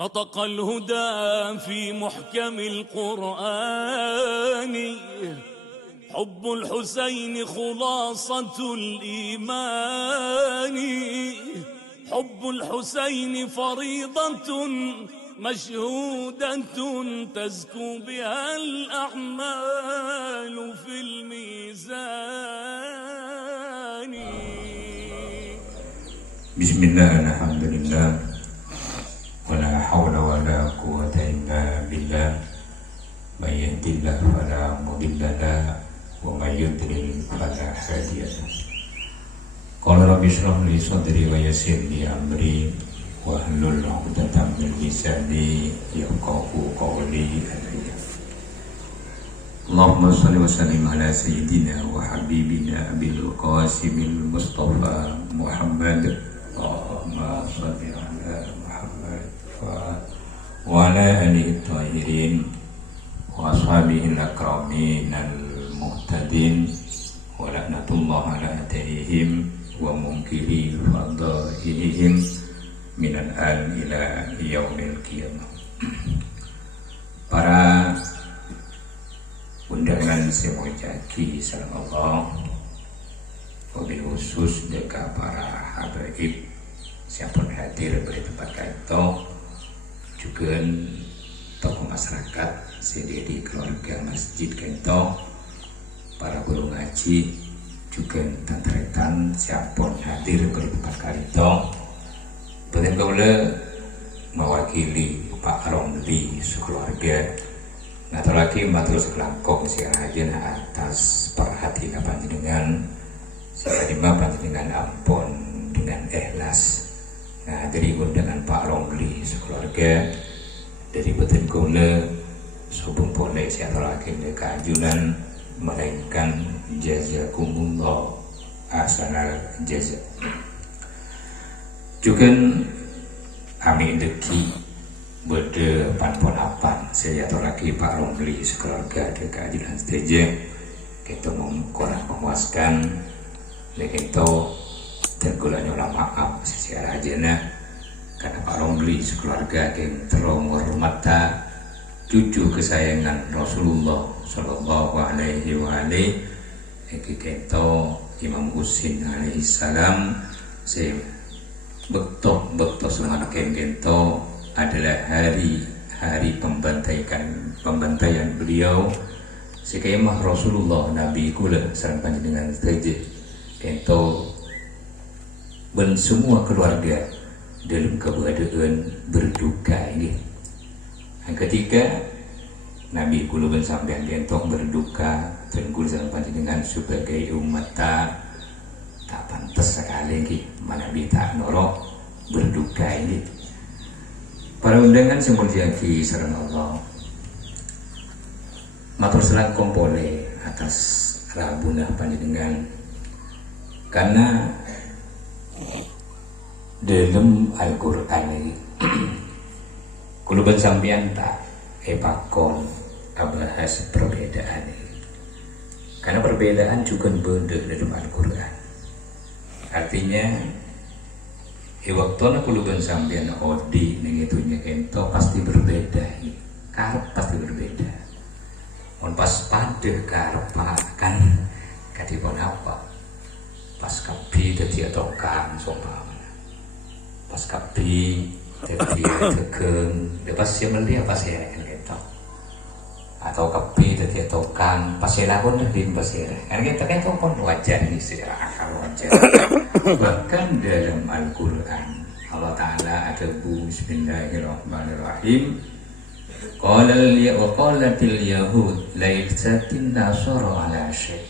نطق الهدى في محكم القرآن حب الحسين خلاصة الإيمان حب الحسين فريضة مشهودة تزكو بها الأعمال في الميزان. بسم الله الحمد لله ولا حول ولا قوة إلا بالله من يهد الله فلا مضل له ومن يضلل فلا هادي له. قال رب اشرح لي صدري ويسر لي أمري واحلل عقدة من لساني يفقهوا قولي. اللهم صل وسلم على سيدنا وحبيبنا أبي القاسم المصطفى محمد. اللهم صل على محمد وعلى آله الطاهرين وأصحابه الأكرمين المهتدين ولعنة الله على أعدائهم ومنكري فضائلهم من الآن إلى يوم القيامة. Para undangan semujaki salam Allah, wabil khusus dekat para habaib siapun hadir pada tempat itu, juga tokoh masyarakat sendiri keluarga masjid itu, para guru ngaji juga tantretan siapun hadir pada tempat itu. Badan kaula mewakili Pak Romli sekeluarga ngatur lagi matur sekelangkong siarajen atas perhatian panjenengan saladima panjenengan ampun dengan ikhlas. Nah, dari undangan Pak Romli sekeluarga dari badan kaula sobong boleh siatur lagi keajunan melainkan jazakumullah ahsanal jaza. Juga kami deki berde panpon-apan saya atau lagi Pak Romli sekeluarga ada keadilan setuju kita kurang memuaskan kita tergulan nyola maaf secara ajena karena Pak Romli sekeluarga yang terlalu menghormati cucu kesayangan Rasulullah Sallallahu Alaihi Wasallam kita Imam Husin Alaihi Salam saya betul semangat kento adalah hari pembantaian beliau sekemah Rasulullah Nabi kula sareng panjenengan saja kento ben semua keluarga dalam keberadaan berduka ini. Yang ketiga Nabi kula ben sampean kento berduka dan kula sareng panjenengan sebagai umat tak pantas sekali lagi mana kita norok berduka ini. Para undangan semurjaki sareng Allah matur selangkong pole atas rabunah panjenengan karena dalam Al-Quran ini kuluban sampeyan tak epakon abahas perbedaan ini karena perbedaan juga benda dalam Al-Quran. Artinya waktu kuluban sampeyan odi nengitunya kento pasti berbeda, karep pasti berbeda. On pas pada karep kan kadipun apa? Pas kapi dadi tokan sombang. Pas kapi dadi tegeng, pas siang dia pas ya kento. Atau kapi dadi tokan pas lakon di pas ya. Kan kita kan pun wajar nih secara akal wajar. Bahkan dalam Al-Quran Allah Ta'ala ada Bismillahirrahmanirrahim qalatil yahud laitsatin nasara ala syai'.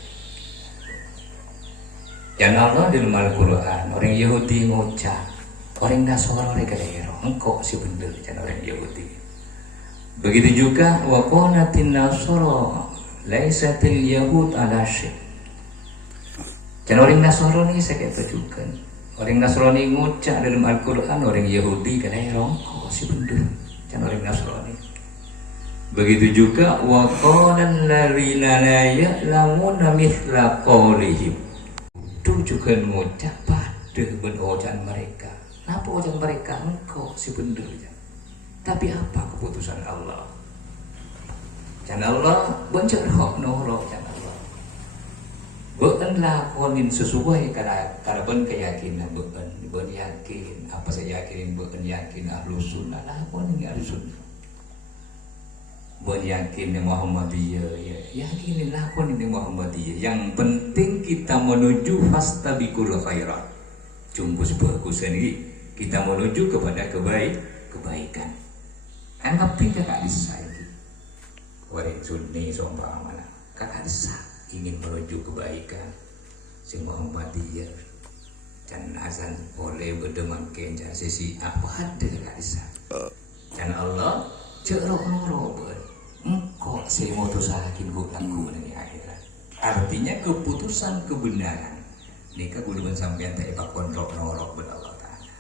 Dan Allah dalam Al-Quran orang Yahudi ngucap orang Nasara mereka daerah engkau si bener dan orang Yahudi. Begitu juga wa qalatil nasara laitsatil yahud ala syai'. Dan orang Nasrani saya kata juga orang Nasrani ngucap dalam Al-Quran orang Yahudi kan rongkok si bener dan orang Nasrani. Begitu juga wa qala allazina la ya'lamuna mithla qawlihim. Itu juga ngucap pada benucapan mereka. Apa ucapan mereka engkau si bener. Tapi apa keputusan Allah? Can Allah bencerok noro can Allah. Beun lakonin sesuai karena ben keyakinan beun yakin apa saya yakin beun yakin ahlus sunnah lakonin ahlus sunnah. Beun yakin Muhammadiyah ya yakinin lakonin Muhammadiyah. Yang penting kita menuju fastabiqul khairat. Jumbus bagus ini kita menuju kepada kebaikan. Anggap tinggal kakak desa ini. Orang Sunni seumpamana kakak desa ingin menuju kebaikan. Si Muhammadiyah dan Hasan oleh berdemangkin dan sisi apa ada kakak desa. Dan Allah cerok noroban. Engkau si motosakin laku di akhirat. Artinya keputusan kebenaran. Nikah guluban sampean tak epak kontrok norok ber Allah Ta'ala.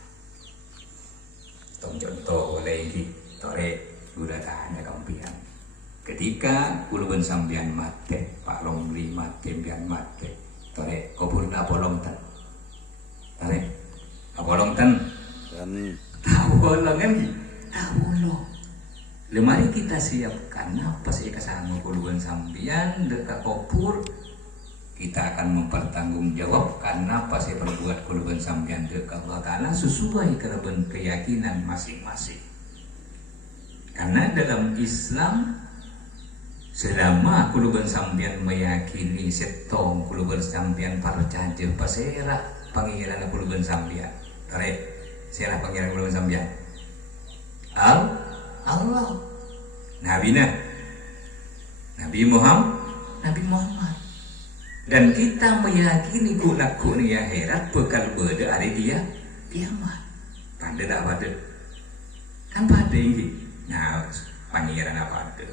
Tong contoh oleh ini tore gula tahannya kampian. Ketika guluban sampean mate, Pak Longli mate, pian mate. Tore kopurun apolong tan. Tore apolong tan. Apolong kan? Apolong. Lemari kita siapkan apa sih kesana guluban sampean dekat kopur. Kita akan mempertanggungjawabkan apa saya perbuat kuluban sampean dekat Allah Ta'ala sesuai dengan keyakinan masing-masing. Karena dalam Islam selama kuluban sampean meyakini setong kuluban sampean percaya pasera pangeran kuluban sampean. Tarik, siapa pangeran kuluban sampean? Allah. Nabi Muhammad. Dan kita meyakini kunaku ni akhirat bekal beda hari dia kiamat. Pada tak pada? Kan pada ini. Nah, pangeran apa ada?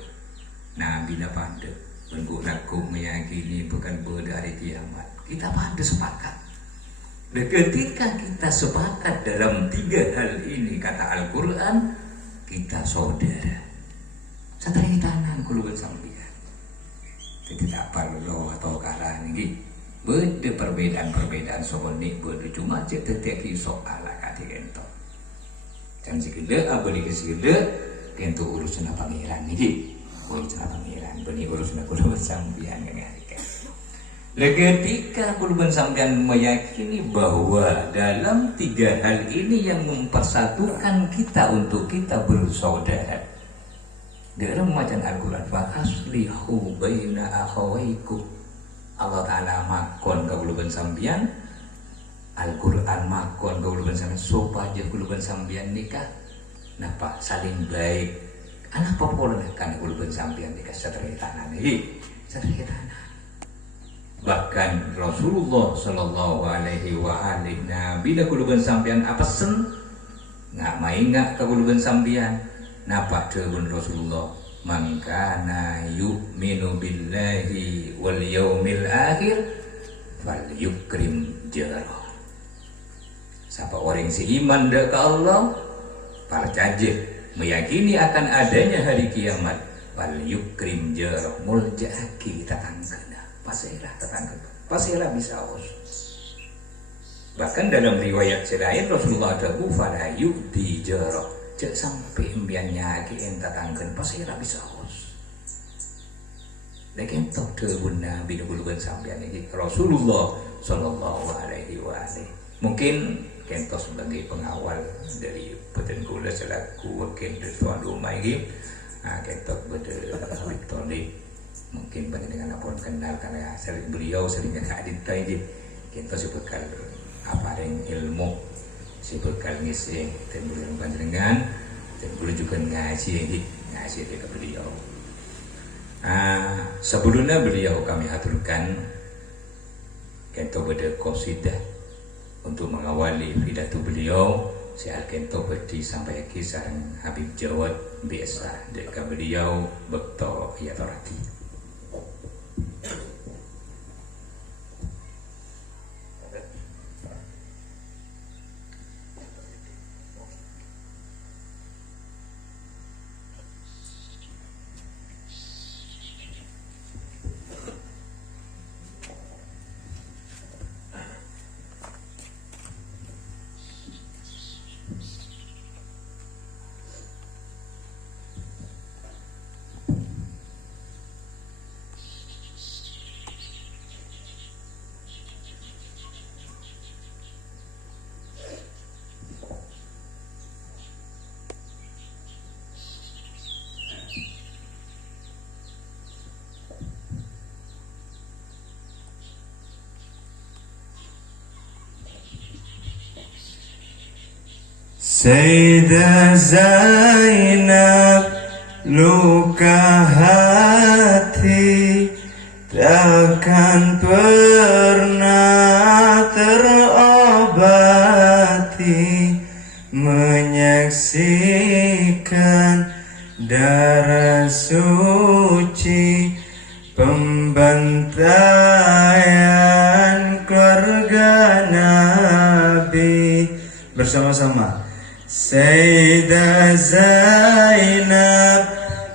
Nabi apa ada? Kunaku meyakini bekal beda hari kiamat. Kita pada sepakat. Dan ketika kita sepakat dalam 3 hal ini kata Al-Quran, kita saudara. Satria tanan kuluban sampai. Tidak perlu atau karena ini beda perbedaan soalnya beda cuma tetapi soal kata kento dan segala apa di segala kento urusan pangeran ini urusan pangeran benih urusan kuluban sampean ngarikan. Ketika kuluban sampean meyakini bahwa dalam 3 hal ini yang mempersatukan kita untuk kita bersaudara. Dalam bacaan Al-Quran fa'aslihu baina akhawaikum. Allah Ta'ala makon kawuluban sambian. Al-Quran makon kawuluban sambian supaya kawuluban sambian nikah napa saling baik. Anak populer kan kawuluban sambian nikah satria tanan ini satria tanan. Bahkan Rasulullah Sallallahu Alaihi Wasallam bila kawuluban sambian apa sen nggak main nggak kawuluban sambian. Napa dawuh Rasulullah man kana yu'minu billahi wal yaumil akhir falyukrim jarah. Siapa orang seiman dekat Allah percaya meyakini akan adanya hari kiamat falyukrim jarah muljaki tatangkana pasirah tatangkana pasirah bisa us. Bahkan dalam riwayat lain Rasulullah dawuh fala yudi jarah cek sampai imbiannya lagi enta tangken pasti lah bisa us. Lagi entok dewun Nabi dulu sampean ini Rasulullah Sallallahu Alaihi Wasallam. Mungkin kentos sebagai pengawal dari Peten Kula selaku wakil tuan rumah ini. Kentok elektronik. Mungkin dengan apa kenal karena sering beliau seringnya hadir tadi. Kentos sebekal apa ilmu. Si bekal ngisi dan beliau panjenengan dan beliau juga ngaji ke beliau. Sebelumnya beliau kami aturkan kento beda qasidah untuk mengawali pidato beliau. Saya kento bedi sampai kisah Habib Jawad biasa dekat beliau bekto ya torati. Sayyidah Zainab, luka hati takkan pernah terobati, menyaksikan darah suci pembantaian keluarga Nabi. Bersama-sama. Sayyidah Zainab,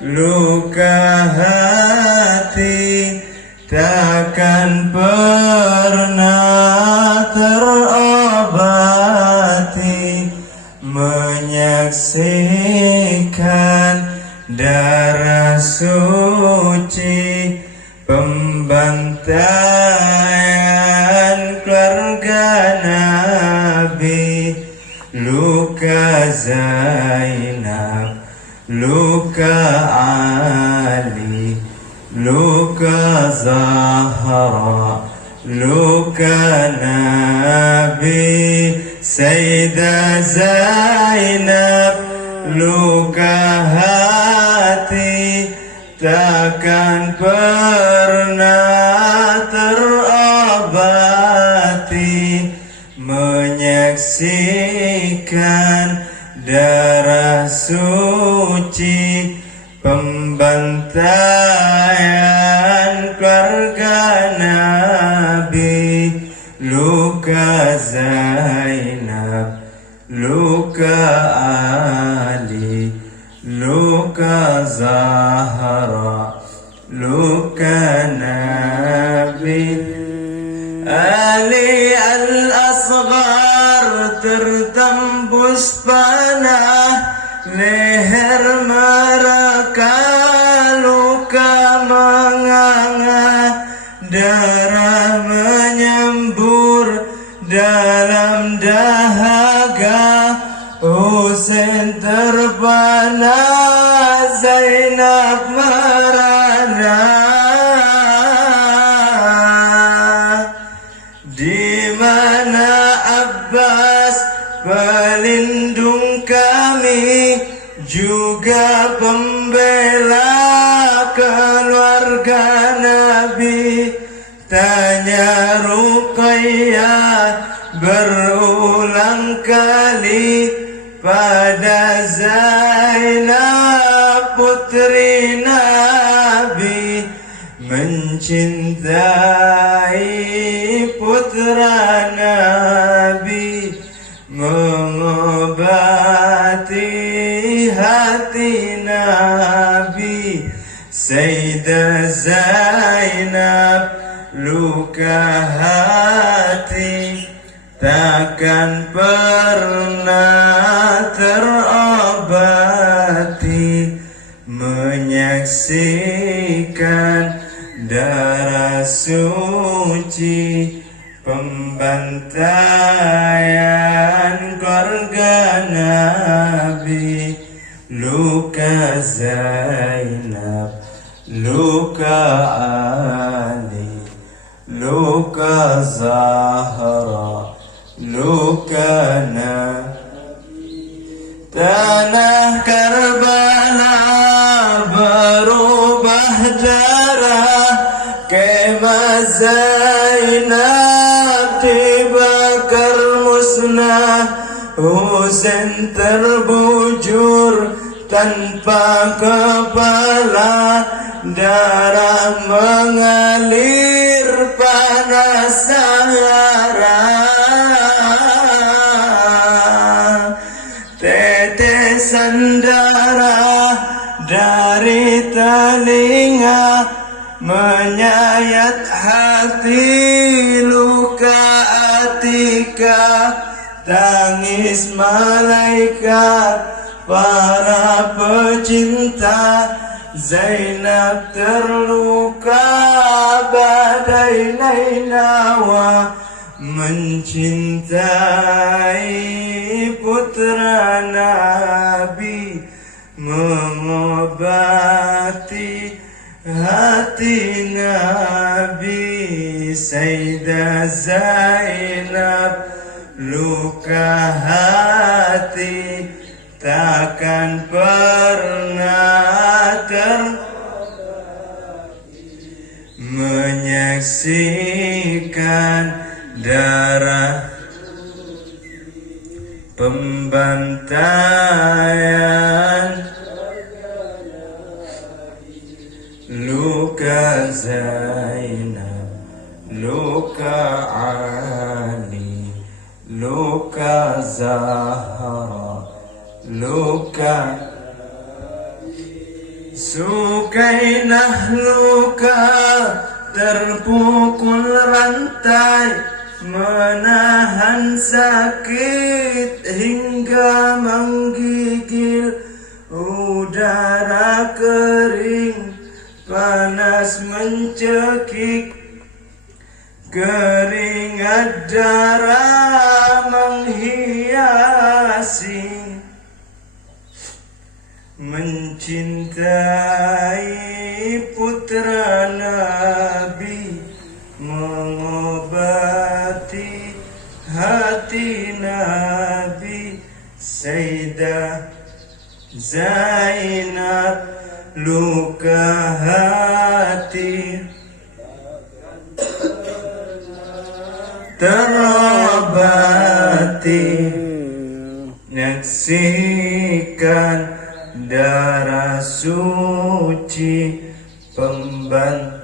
luka hati takkan pernah terobati, menyaksikan darah suci pembantaian keluarga Nabi. Luka Zainab, luka Ali, luka Zahra, luka Nabi. Sayyidah Zainab, luka hati takkan pernah terobati, menyaksikan darah suci pembantaian keluarga Nabi. Luka Zainab, luka Ali, luka Zahra, luka Nabi. Ali al-Asghar tertembus panah, leher mereka luka menganga, darah menyembur dalam dahaga. Husain terpana, Zainab merana. Di mana Abbas pelindung kami, juga pembela keluarga Nabi. Tanya Ruqayyah berulang kali pada Zainab putri Nabi, mencintai putra Nabi, mengobati hati Nabi. Sayyidah Zainab, luka hati takkan pernah terobati, menyaksikan darah suci pembantaian keluarga Nabi. Luka Zainab, luka Ali, luka Zahra, luka Nabi. Tanah Karbala berubah darah, kemah Zainab dibakar musnah. Husain terbujur tanpa kepala, darah mengalir panas Sahara. Tetesan darah dari telinga menyayat hati, luka Atika. Tangis malaikat para pecinta, Zainab terluka badai Nainawa, mencintai putra Nabi, mengobati hati Nabi. Sayyidah Zainab, luka hati takkan pernah menyaksikan darah pembantaian, luka Zainab, luka Ali, luka Zahra, luka Sukainah, luka terpukul rantai, menahan sakit hingga menggigil, udara kering panas mencekik, keringat darah menghiasi. Mencintai putra Nabi, mengobati hati Nabi. Sayyidah Zainab, luka hati terobati, nyaksikan darah suci pembantaian,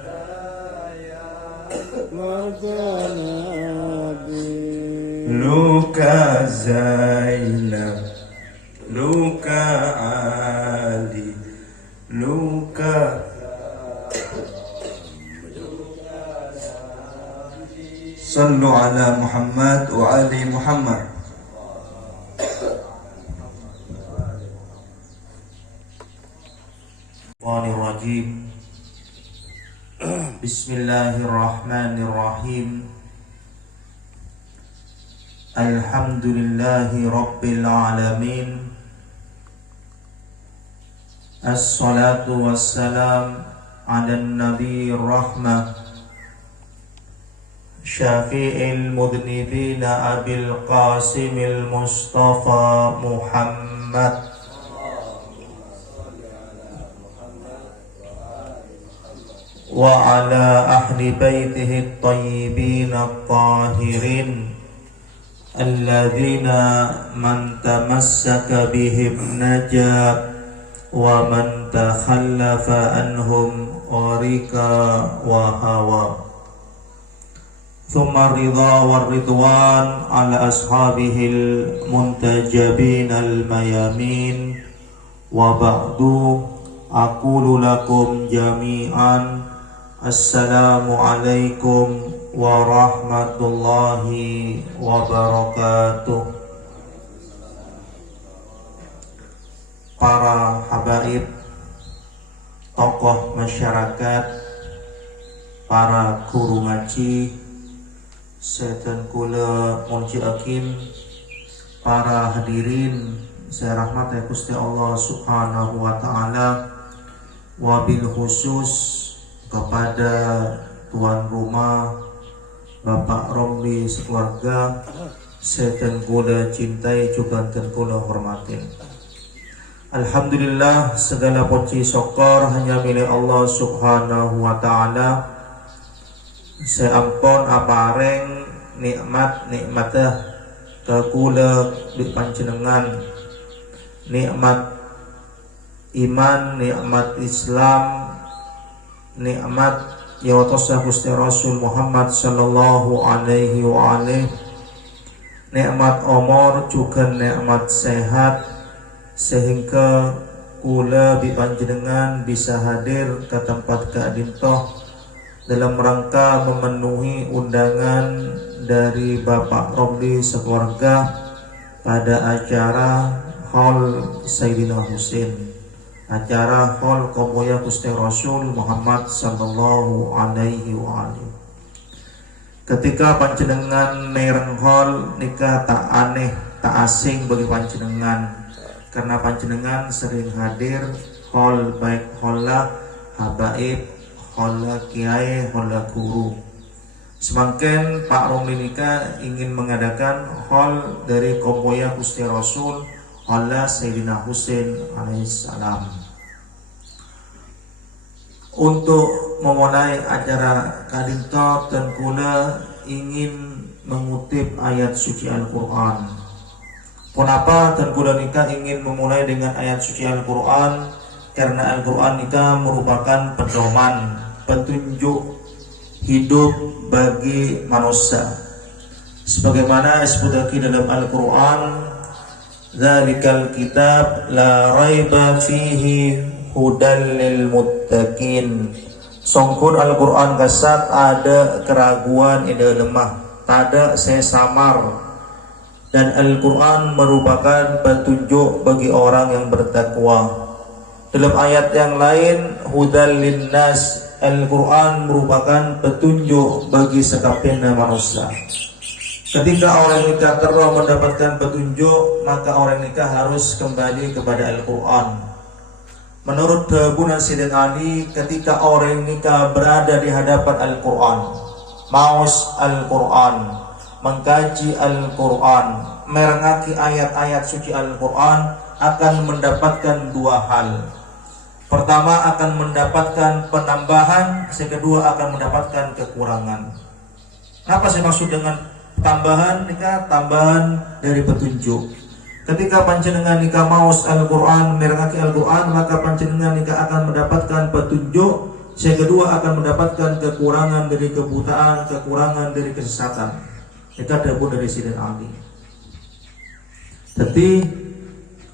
luka Zainab, luka Ali, luka. Sallu ala Muhammad wa ali Muhammad. Bismillahirrahmanirrahim. Alhamdulillahi Rabbil Alamin. Assalatu wassalam ala Nabi Rahmah, Syafi'il mudnibina Abil Qasimil Mustafa Muhammad, wa ala ahli baitihi at-tayyibin at-tahirin alladhina man tamassaka bihim naja wa man takhallafa anhum gharika wa hawa. Thumma ridha wa ridwan ala ashabihil muntajabin al-mayamin, wa ba'du aqulu lakum jami'an assalamu alaikum warahmatullahi wabarakatuh. Para habaib, tokoh masyarakat, para guru ngaji, sedan kula mujiakin, para hadirin saya rahmat ya Gusti Allah Subhanahu wa taala, wabil khusus kepada tuan rumah Bapak Romli sekeluarga, sedan kula cintai juga dan kula hormatin. Alhamdulillah, segala puji syukur hanya milik Allah Subhanahu wa taala. Seampun apareng nikmatah kekula di panjenengan, nikmat iman, nikmat Islam, nikmat ya watosah Gusti Rasul Muhammad sallallahu alaihi wa alihi, nikmat umur juga nikmat sehat, sehingga kula bi panjenengan bisa hadir ke tempat keadintoh dalam rangka memenuhi undangan dari Bapak Romli sekeluarga pada acara Haul Sayyidina Husain, acara Haul Komboya Gusti Rasul Muhammad sallallahu alaihi wa alihi. Ketika panjenengan nereng hall nikah tak aneh, tak asing bagi panjenengan, karena panjenengan sering hadir hall, baik holla habaib, holla kiai, holla guru. Semakin Pak Romli nikah ingin mengadakan hall dari Komboya Gusti Rasul, hala Sayyidina Husain alaihissalam. Untuk memulai acara kadinto dan kula ingin mengutip ayat suci Al-Quran. Kenapa dan kula nikah ingin memulai dengan ayat suci Al-Quran? Karena Al-Quran nikah merupakan pedoman, petunjuk hidup bagi manusia. Sebagaimana disebutkan dalam Al-Quran, "Dzalikal kitab la raiba fihi hudal lil muttaqin." Songkun Al-Quran kasat ada keraguan ida lemah, tada sesamar, dan Al-Quran merupakan petunjuk bagi orang yang bertakwa. Dalam ayat yang lain, hudal linnas, Al-Quran merupakan petunjuk bagi sekapena manusia. Ketika orang nikah terus mendapatkan petunjuk, maka orang nikah harus kembali kepada Al-Quran. Menurut Bunan Sidin Ali, ketika orang nikah berada di hadapan Al-Quran, maus Al-Quran, mengkaji Al-Quran, merengaki ayat-ayat suci Al-Quran, akan mendapatkan dua hal. Pertama akan mendapatkan penambahan, yang kedua akan mendapatkan kekurangan. Apa sih maksud dengan tambahan? Nikah tambahan dari petunjuk. Ketika panjenengan nikah maus Al-Quran, merengaki Al-Quran, maka panjenengan nikah akan mendapatkan petunjuk. Yang kedua akan mendapatkan kekurangan dari kebutaan, kekurangan dari kesesatan. Nikah dapur dari Sidin Ali. Jadi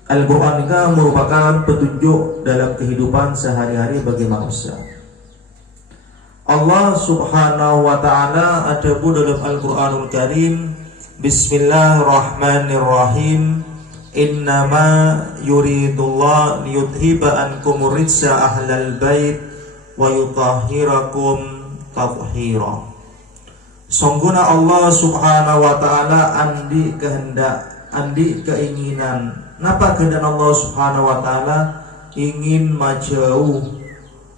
Al-Quran nikah merupakan petunjuk dalam kehidupan sehari-hari bagi manusia. Allah Subhanahu wa Ta'ala ada pun dalam Al-Quranul Karim, Bismillahirrahmanirrahim. Innama yuridullah liyudhiba ankumur rijsa ahlal bait wa yutahhirakum tathhira. Sungguhnya Allah Subhanahu wa Ta'ala andi kehendak, andi keinginan. Napa kehendak Allah Subhanahu wa Ta'ala? Ingin majauh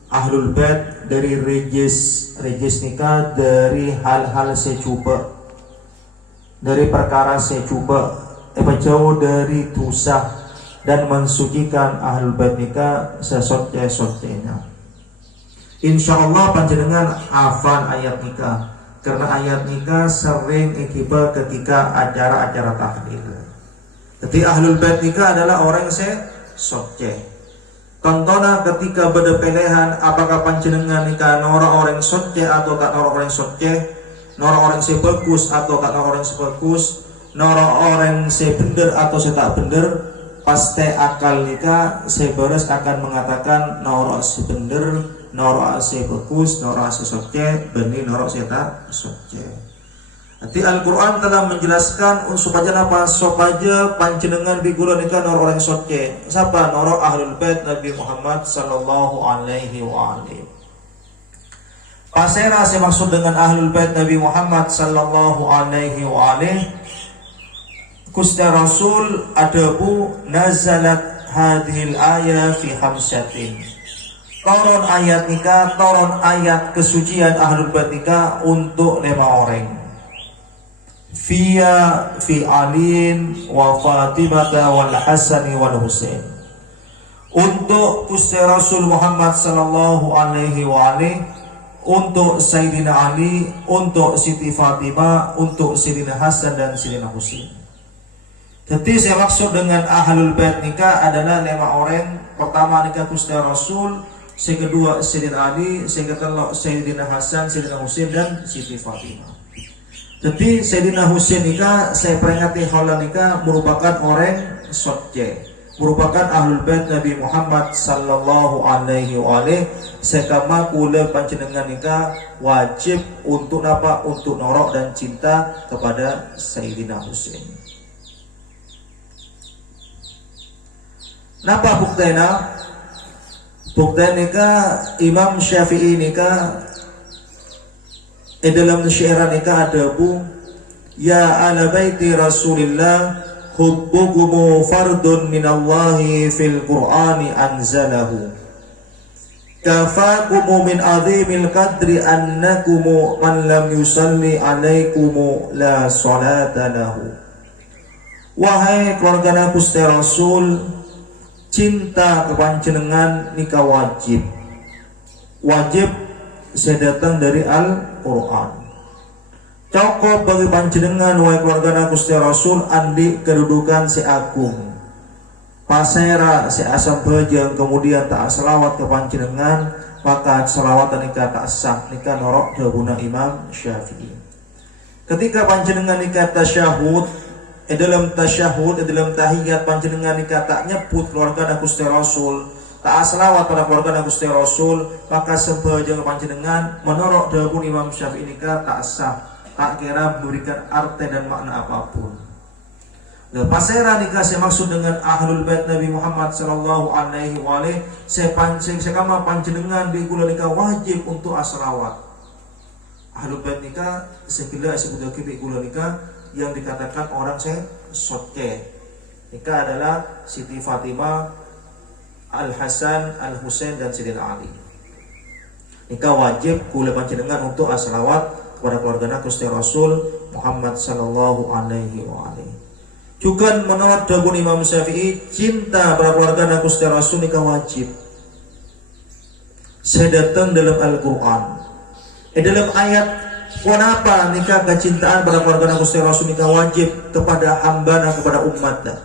ahlul bait dari rejis nikah, dari hal-hal secuba, dari perkara secuba, jauh dari dosa, dan mensucikan ahlul bait nikah sesotnya. Insyaallah panjenengan hafal ayat nikah, karena ayat nikah sering ikiba ketika acara-acara tahlil. Jadi ahlul bait nikah adalah orang yang sesotnya. Contohnya ketika beda pilihan, apakah panjenengan nikah nora orang sotje atau tak nora orang sotje, nora orang sebagus atau tak nora orang sebagus, nora orang sebender atau tak bener, pasti akal nikah seberes akan mengatakan nora sebender, nora sebagus, nora sesotje, benih nora tak sotje. Nanti Al-Quran telah menjelaskan supaya apa? Supaya panjenengan bigula nikah nora orang sotje. Siapa? Nora ahlul bait Nabi Muhammad sallallahu alaihi wa alihi. Pasera saya maksud dengan ahlul bait Nabi Muhammad sallallahu alaihi wa alihi. Kusda Rasul adabu nazalat hadhil ayat fi hamsatin. Turun ayat nikah, turun ayat kesucian ahlul bait nikah untuk 5 orang. Fi Aliin wa Fatimah wal Hasan wal Husain. Untuk Gusti Rasul Muhammad sallallahu alaihi wa alihi, untuk Sayyidina Ali, untuk Siti Fatimah, untuk Sayyidina Hasan dan Sayyidina Husain. Jadi saya maksud dengan ahlul bait nikah adalah 5 orang. Pertama nikah Gusti Rasul, yang kedua Sayyidina Ali, yang ketiga Sayyidina Hasan, Sayyidina Husain dan Siti Fatimah. Jadi Sayyidina Husain nikah, saya peringati haula nikah merupakan orang sotje, merupakan ahlul bait Nabi Muhammad sallallahu alaihi wa alihi. Sekama kula panjenengan nikah wajib untuk apa? Untuk norok dan cinta kepada Sayyidina Husain. Napa buktena? Bukti nikah Imam Syafi'i nikah dalam syair nikah ada bu, ya ala baiti Rasulillah hubbukum fardun minallahi fil Qur'ani anzalahu. Kafakum min azimil qadri annakum man lam yusalli alaikum la salata lahu. Wahai keluarga Gusti Rasul, cinta kepanjenengan nikah wajib. Wajib saya datang dari Al-Quran. Cukup bagi panjenengan wahai keluarga Gusti Rasul andi kedudukan si agung. Pasera si asam bejeng kemudian tak selawat ke panjenengan, maka selawatan nikah tak sah, nikah norok dahuna Imam Syafi'i. Ketika panjenengan nikah tasyahud, dalam tahiyat panjenengan nikah tak nyebut keluarga Gusti Rasul, tak selawat pada keluarga Gusti Rasul, maka sembajeng panjenengan menurut dahun Imam Syafi'i nikah tak sah, tak kira memberikan arti dan makna apapun. Pasera nikah saya maksud dengan ahlul bait Nabi Muhammad sallallahu alaihi wasallam, saya pancing sekama panjenengan di kula nikah wajib untuk aslawat. Ahlul bait nikah segala sebut di kula nikah yang dikatakan orang saya soke. Nikah adalah Siti Fatimah, Al Hasan, Al Husain dan Sayyidina Ali. Nikah wajib kula panjenengan untuk aslawat kepada keluarga Gusti Rasul Muhammad sallallahu alaihi wasallam. Juga menurut dahun Imam Syafi'i, cinta pada keluarga Gusti Rasul nikah wajib. Saya datang dalam Al-Quran. Dalam ayat, kenapa nikah kecintaan pada keluarga Gusti Rasul nikah wajib kepada hamba dan kepada umatnya.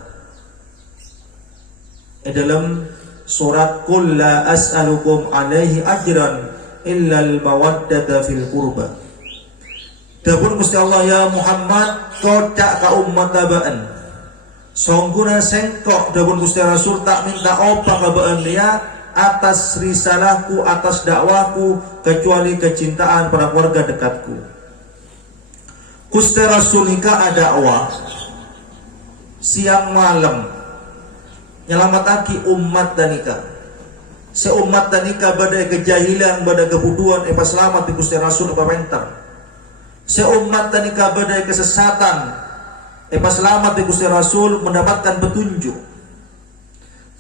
Dalam surat Qul la as'alukum alaihi ajran illal mawaddata fil qurba. Dapun Gusti Allah, ya Muhammad kodak ka umat tabaan. Songguna sengkok dapun Gusti Rasul tak minta apa kabaan dia atas risalahku, atas dakwaku, kecuali kecintaan pada keluarga dekatku. Gusti Rasul nikah dakwah siang malam nyelamataki umat dan nikah. Seumat dan nikah badai kejahilan, badai kebuduan, selamat di Gusti Rasul penter. Seumat dan nikah badai kesesatan, selamat di Gusti Rasul mendapatkan petunjuk.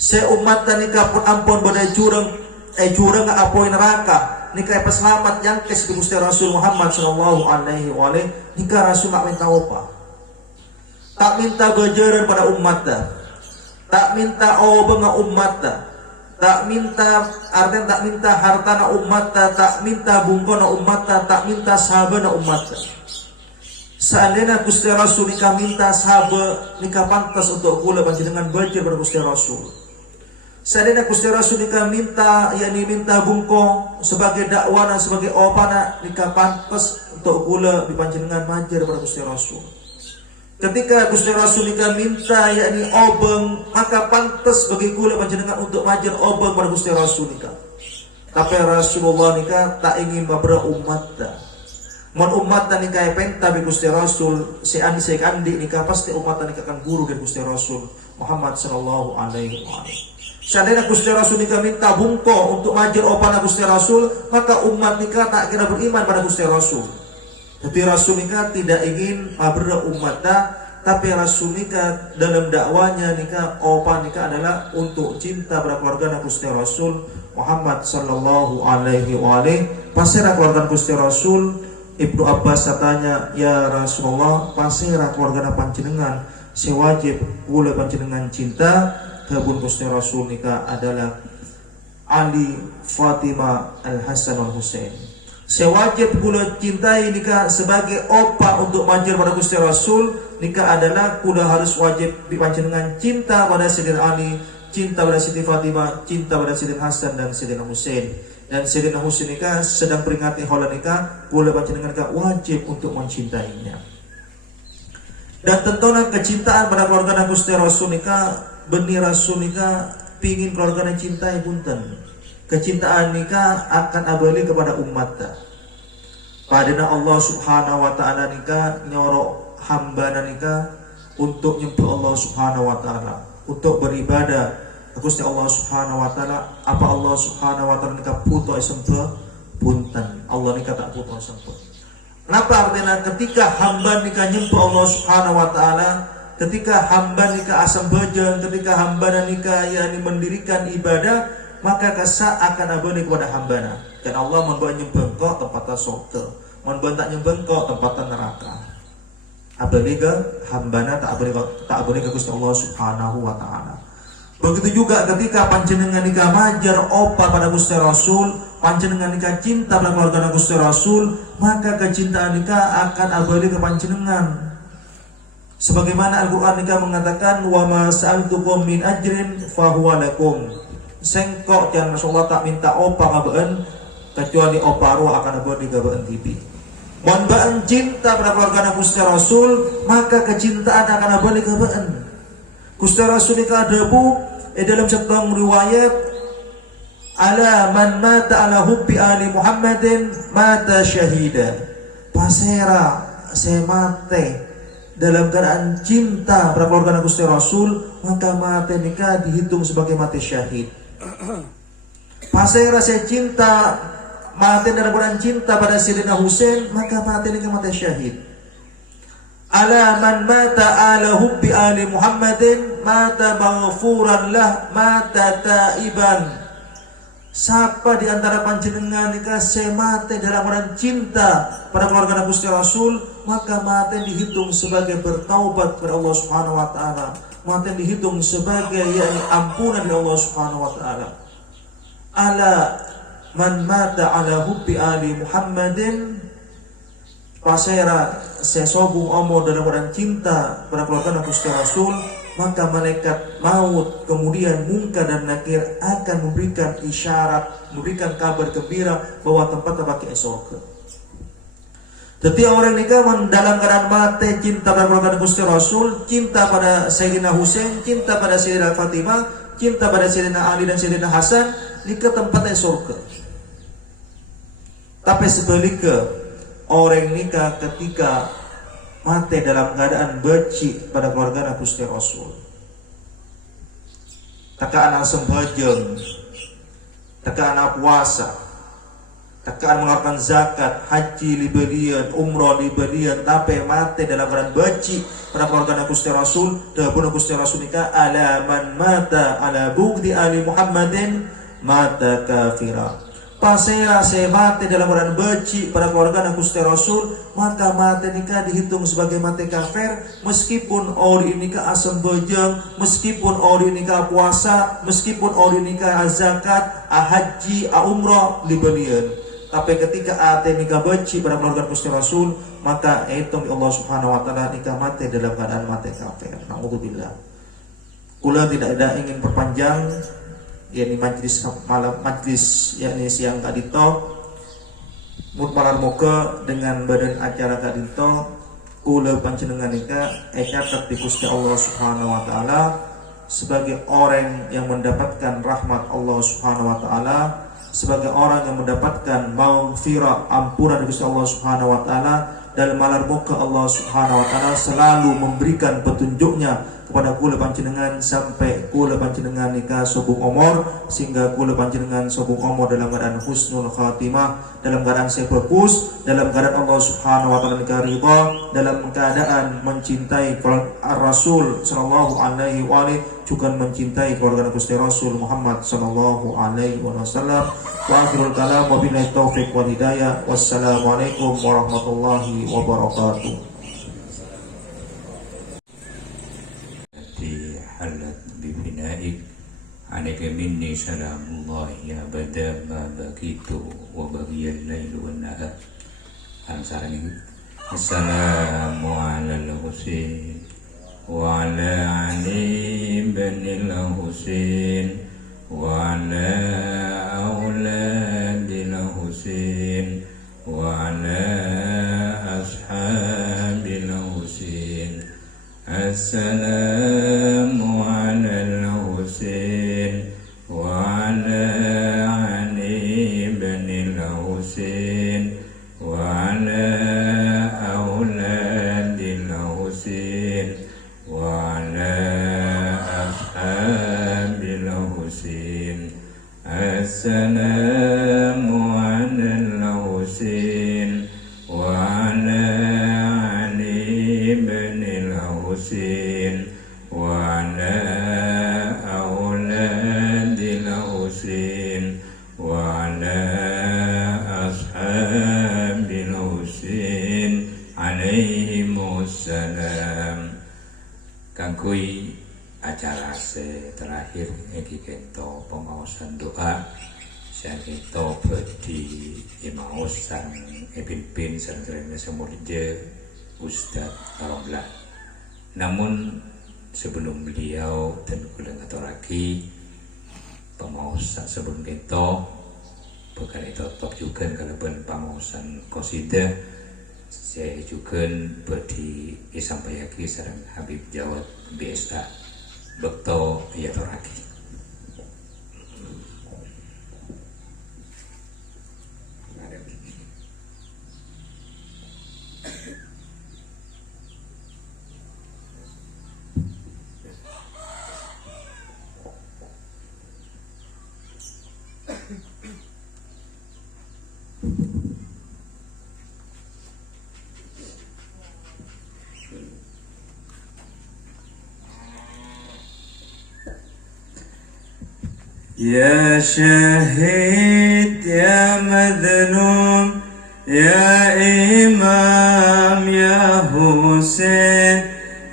Seumat dan nikah pun ampun badai curang apoi neraka, nikah selamat yang kes di Gusti Rasul Muhammad sallallahu alaihi wasallam. Nikah Rasul tak minta apa, tak minta bajaran pada umatnya, tak minta obeng umatnya, tak minta artinya tak minta harta na umatnya, tak minta bungko na umatnya, tak minta sahabat na umatnya. Seandainya Gusti Rasul nikah minta sahabat, nikah pantas untuk kula panjenengan bajar pada Gusti Rasul. Seandainya Gusti Rasul nikah minta, yakni minta bungko sebagai dakwah sebagai opana, nikah pantas untuk kula dipanjenengan majar pada Gusti Rasul. Ketika Gusti Rasul nikah minta yakni obeng, maka pantas bagi kula panjenengan untuk majar obeng pada Gusti Rasul nikah. Tapi Rasulullah nikah tak ingin membera umat dah. Mon umat dan nikah penta bi Gusti Rasul, si kandi nikah pasti umat dan nikah akan guru dari Gusti Rasul Muhammad sallallahu alaihi wasallam. Seandainya Gusti Rasul nikah minta bungko untuk majar opana Gusti Rasul, maka umat nikah tak kira beriman pada Gusti Rasul. Jadi Rasul nikah tidak ingin membera umat dah, tapi Rasul nikah dalam dakwanya nikah opa nikah adalah untuk cinta pada keluarga Gusti Rasul Muhammad sallallahu alaihi wasallam. Pasirah keluarga Gusti Rasul, Ibnu Abbas katanya, ya Rasulullah, pasirah keluarga panjenengan, sewajib kula panjenengan cinta kabun Gusti Rasul nikah adalah Ali, Fatimah, Al Hasan, Al Husain. Sewajib kula cintai nikah sebagai opa untuk manjir pada Gusti Rasul. Nikah adalah kula harus wajib dipanjenengan cinta pada Sayyidina Ali, cinta pada Siti Fatimah, cinta pada Sayyidina Hasan dan Sayyidina Husain. Dan Sayyidina Husain nikah sedang peringati haula nikah, kula panjenengan nikah wajib untuk mencintainya. Dan tentunya kecintaan pada keluarga Gusti Rasul nikah, benih Rasul nikah pingin keluarga cintai punten. Kecintaan nikah akan abali kepada umatnya. Padahal Allah Subhanahu wa taala nikah nyorok hamba nikah untuk nyembah Allah Subhanahu wa taala, untuk beribadah Gusti Allah Subhanahu wa taala. Apa Allah Subhanahu wa taala nikah puto sembah punten. Allah nikah tak puto sembah. Kenapa artinya ketika hamba nikah nyembah Allah Subhanahu wa taala, ketika hamba nikah asam bejeng, ketika hamba nikah yakni mendirikan ibadah, maka kasa akan abadi kepada hambana. Dan Allah membawa nyembengkok tempatnya surga, membawa tak nyembengkok tempatnya neraka. abeli ke hambana, tak abeli ke Gusti Allah Subhanahu wa taala. Begitu juga ketika panjenengan nikah majar opa pada Gusti Rasul, panjenengan nikah cinta pada keluarga Gusti Rasul, maka kecintaan nikah akan abadi ke panjenengan. Sebagaimana Al-Qur'an nikah mengatakan, wa ma sa'altukum min ajrin fahuwa lakum. Sengkok dan Rasulullah tak minta opa kabeun kecuali opa roh akan abadi kabeun tibi. Mun baen cinta pada keluarga Gusti Rasul, maka kecintaan akan abadi kabeun. Gusti Rasul nikah debu dalam sebuah riwayat, ala man mata ala hubbi ali Muhammadin mata syahida. Pasera saya mate dalam keadaan cinta pada keluarga Gusti Rasul, maka mate nikah dihitung sebagai mati syahid. Pasera saya cinta mati dalam keadaan cinta pada Sayyidina Husain, maka mati nikah mati syahid. Ala man mata ala hubbi ali Muhammadin mata maghfuran lah mata taiban. Siapa di antara panjenengan nikah saya mati dalam keadaan cinta pada keluarga Gusti Rasul, maka mati dihitung sebagai bertaubat kepada Allah Subhanahu wa taala. Mati dihitung sebagai yakni ampunan dari Allah Subhanahu wa taala. Ala man mata ala hubbi ali Muhammadin, pasera sesobung omor dalam keadaan cinta pada keluarga Gusti Rasul, maka malaikat maut kemudian Munkar dan Nakir akan memberikan isyarat, memberikan kabar gembira bahwa tempat bagi surga. Jadi orang nikah dalam keadaan mati cinta pada keluarga Gusti Rasul, cinta pada Sayyidina Husain, cinta pada Sayyidina Fatimah, cinta pada Sayyidina Ali dan Sayyidina Hasan, nikah tempatnya surga. Tapi sebaliknya, orang nikah ketika mati dalam keadaan benci pada keluarga Gusti Rasul, tekaan sembajeng, tekaan puasa, tekaan mengeluarkan zakat, haji liberian, umroh liberian, tapi mati dalam keadaan benci pada keluarga Gusti Rasul, dahulu Gusti Rasul nikah ala man mata ala bugdi ali Muhammadin mata kafira. Pasera saya mati dalam keadaan benci pada keluarga Gusti Rasul, maka mati nikah dihitung sebagai mati kafir, meskipun ori nikah asam bejeng, meskipun ori nikah puasa, meskipun ori nikah zakat, haji, umrah liberian. Tapi ketika ate nikah benci pada keluarga Gusti Rasul, maka itu Allah Subhanahu wa taala nikah mati dalam keadaan mati kafir. Nauzubillah. Kula tidak ada ingin perpanjang yakni majlis malam, majlis yakni siang kadito mutmalar moga dengan badan acara kadito kula panjenengan nikah catat di Gusti Allah Subhanahu wa taala sebagai orang yang mendapatkan rahmat Allah Subhanahu wa taala, sebagai orang yang mendapatkan maghfirah ampunan dari Gusti Allah Subhanahu wa taala, dan malar moga Allah Subhanahu wa taala selalu memberikan petunjuknya kepada kula panjenengan sampai kula panjenengan nikah sobung umur, sehingga kula panjenengan sobung umur dalam keadaan husnul khatimah, dalam keadaan bagus, dalam keadaan Allah Subhanahu wa taala nikah ridha, dalam keadaan mencintai Rasul sallallahu alaihi wa alihi, juga mencintai keluarga Gusti Rasul Muhammad sallallahu alaihi wasallam. Wa akhirul kalam wa billahi taufiq wal hidayah. Wassalamualaikum warahmatullahi wabarakatuh. halat bibinaik alaika minni salamullahi abada ma bagitu wa bagiyal lailu wan nahar. Ansarani assalamu ala al-Husain wa ala ali ibn al-Husain wa ala auladil Husain wa ala ashabil Husain. Assalamu ala al-Husain wa ala Ali ibn al-Husain wa ala auladil Husain wa ala ashabil Husain. Assalamu ala al-Husain wa ala Ali ibn al-Husain wa ala auladil Husain wa ala ashabil Husain alaihimussalam. kangkui acara terakhir iki kento pemaosan doa saya kento bedi imaosan pimpin sareng semurje Ustadz Alhamdulillah. Namun sebelum beliau dan kula ngaturake pemaosan sebelum kento bakal top juga kalaban pamaosan qasidah saya juga bedi isampayaki sareng Habib Jawad BSA Bekto Yatoraki. يا شهيد يا مظلوم يا إمام يا حسين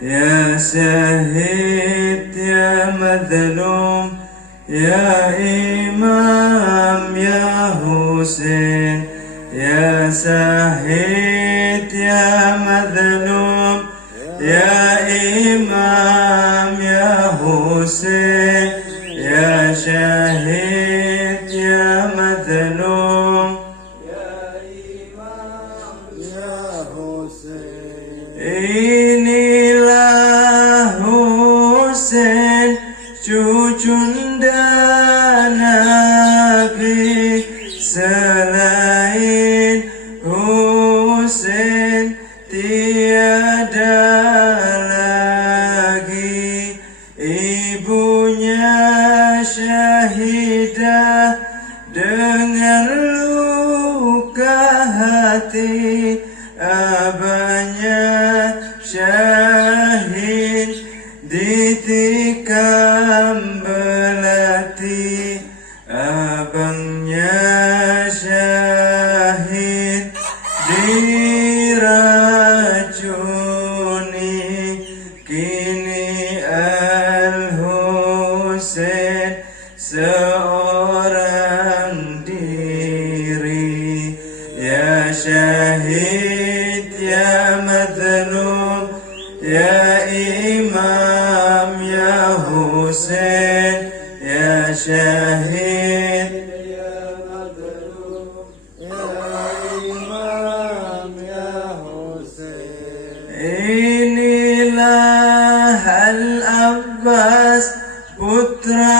يا شهيد يا مظلوم يا إمام يا حسين يا شهيد يا مظلوم يا إمام يا حسين يا شهيد يا مظلوم يا إمام يا حسين inilah Husain cucunda Nabi selain Husain tiada lagi ibunya syahidah dengan luka hati abahnya syahid ditikam belati abangnya syahid diracuni kini Al-Husain seorang diri ya syahid ya mazlum ya imam ya Husain ya syahid ya mazlum ya imam ya Husain inilah Al-Abbas putra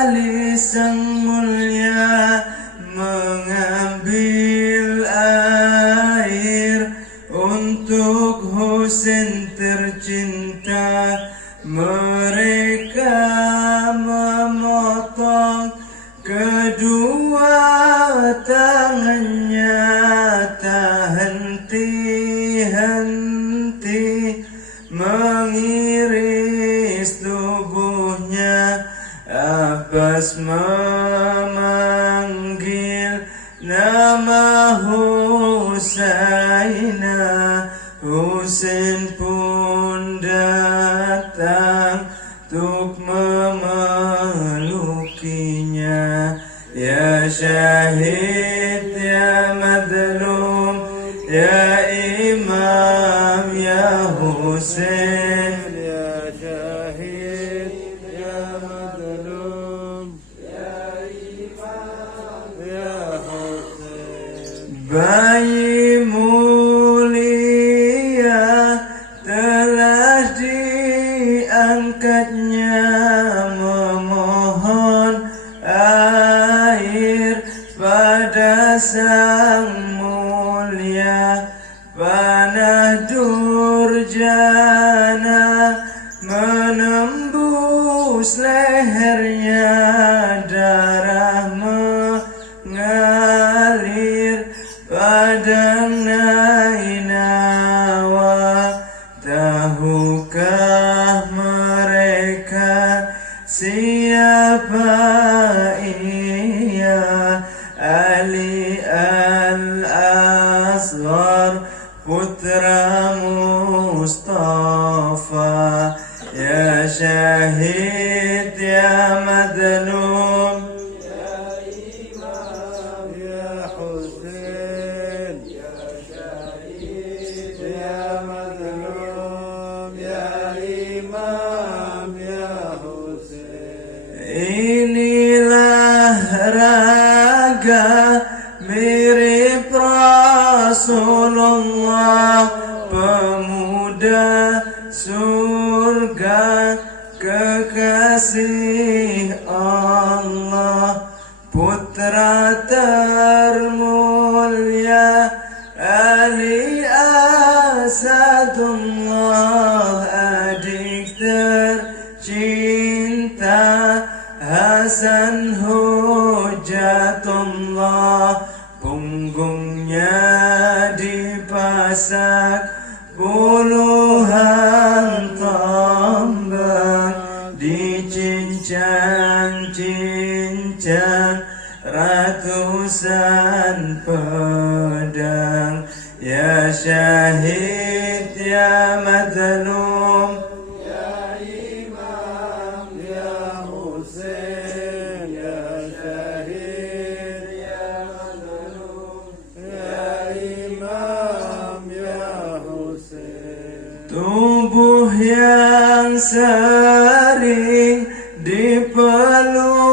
Ali sang mulia mengambil air untuk Husain tercinta. Mereka memotong kedua tangannya tak henti-henti mengiris tubuhnya. Abbas memanggil nama Husaina. Husain pun datang untuk memelukinya. Ya syahid ya mazlum ya imam ya Husain ya syahid ya mazlum ya imam ya Husain. Bayi mulia telah diangkatnya memohon air pada sang mulia. Panah durjana menembus lehernya, darah mengalir pada Nainawa. Tahukah mereka siapa ia? Ali al-Asghar putra Mustafa. شهيد يا مظلوم inilah raga mirip Rasulullah, pemuda surga kekasih Allah, putra termulia Ali Asadullah, adik tercinta Hasan Hujatullah, punggungnya dipasak puluhan tombak, dicincang-cincang ratusan pedang. Ya syahid ya mazlum, ya imam ya Husain, ya syahid ya mazlum, ya imam ya Husain. Tubuh yang sering dipeluk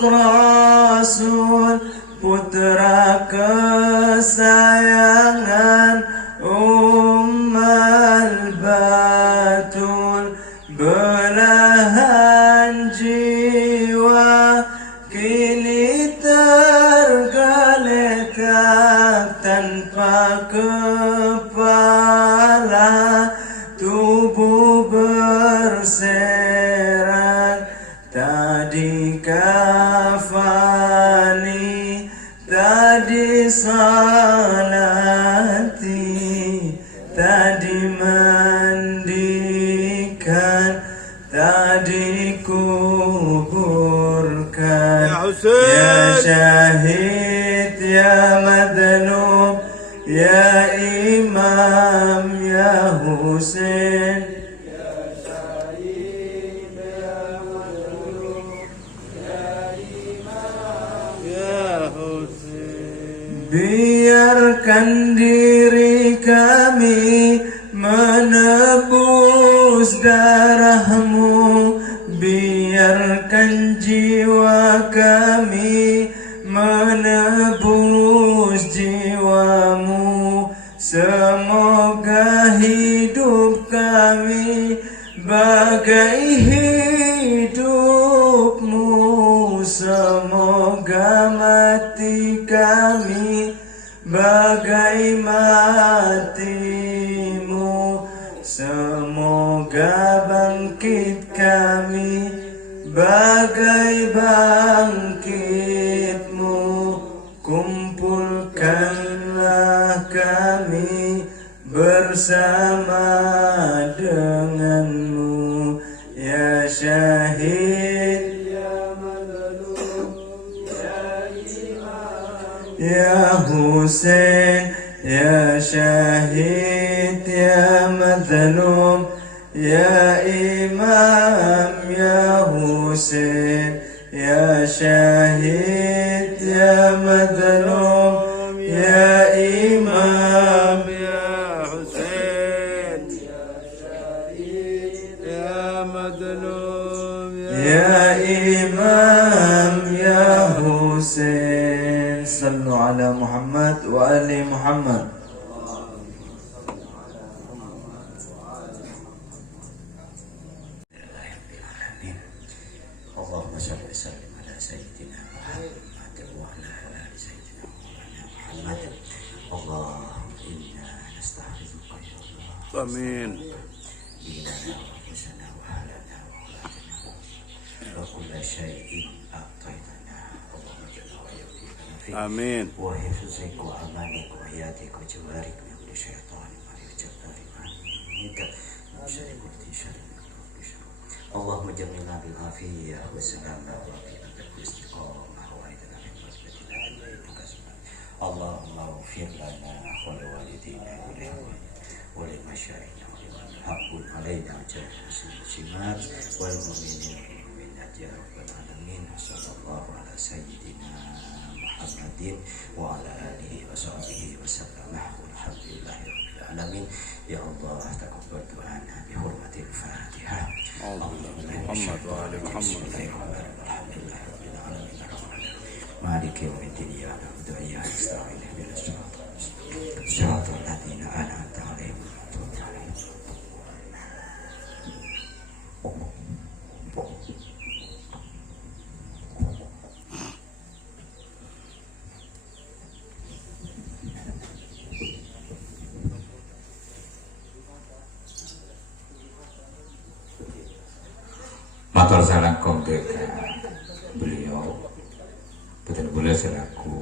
Rasul, putra kesayangan Ummal Batul, belahan jiwa kini tergeletak tanpa kepala, tubuh berserang tadi kafani, tadi salati, tadi mandikan, tadi kuburkan. Ya syahid ya mazlum, ya imam ya Husain, biarkan diri kami menebus darahmu, biarkan jiwa kami menebus jiwamu. Semoga hidup kami bagai hidupmu, semoga mati kami bagai matimu, semoga bangkit kami bagai bangkitmu. Kumpulkanlah kami bersama denganmu, ya syahid ya Husain, ya syahid ya mazlum, ya imam ya Husain, ya syahid ya mazlum, ya imam ya Husain, ya syahid ya mazlum, ya imam ya Husain. Sallu ala Muhammad wa ali Muhammad. Allahumma salli wa sallim ala sayyidina Muhammad wa ala ali sayyidina Muhammad. Allahumma inna nasta'inuka ya Allah. Amin. Dinana wa husana wa halana wa ulatana wa kulla syai'in a'taitana. Allahumma jalla wa yawdina fi Amin. wa hifzik wa amanik wa hiyatik wa jawarik min kulli syaitan wa jabbarik wa minka min syarri kulli syarri. Allahumma jamilna bil afiyah wa salamah wa afiyah bil istiqamah wa idna min wasbatina ilaika subhan. Allahumma ighfir lana wa li walidina wa li masyayina wa li حق علينا جميع المسلمات والمؤمنين والمؤمنات يا رب العالمين. صلى الله على سيدنا محمد وعلى آله وصحبه وسلم والحمد لله رب العالمين. يا الله تقبل دعانا بحرمة الفاتحة. محمد وآل محمد. الحمد لله رب العالمين الرحمن الرحيم مالك يوم الدين إياك نعبد وإياك نستعين اهدنا الصراط المستقيم صراط الذين أنعمت عليهم غير المغضوب عليهم. Matur salam kongkeka beliau betul boleh selaku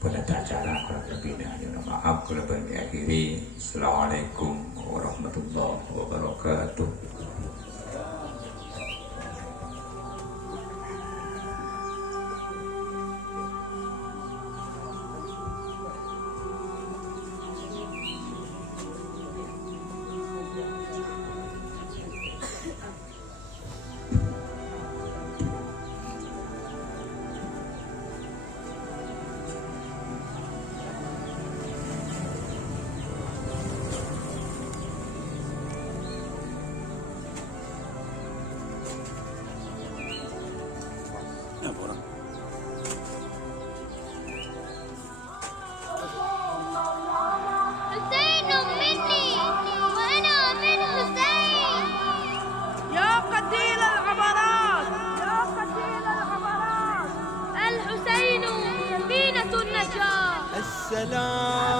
penata acara kurang lebihnya hanya maaf kalau bagi akhiri. Assalamualaikum warahmatullahi wabarakatuh. يا برا حسين مني وأنا من حسين. يا قتيل العبرات يا قتيل العبرات، الحسين سفينة النجاة. السلام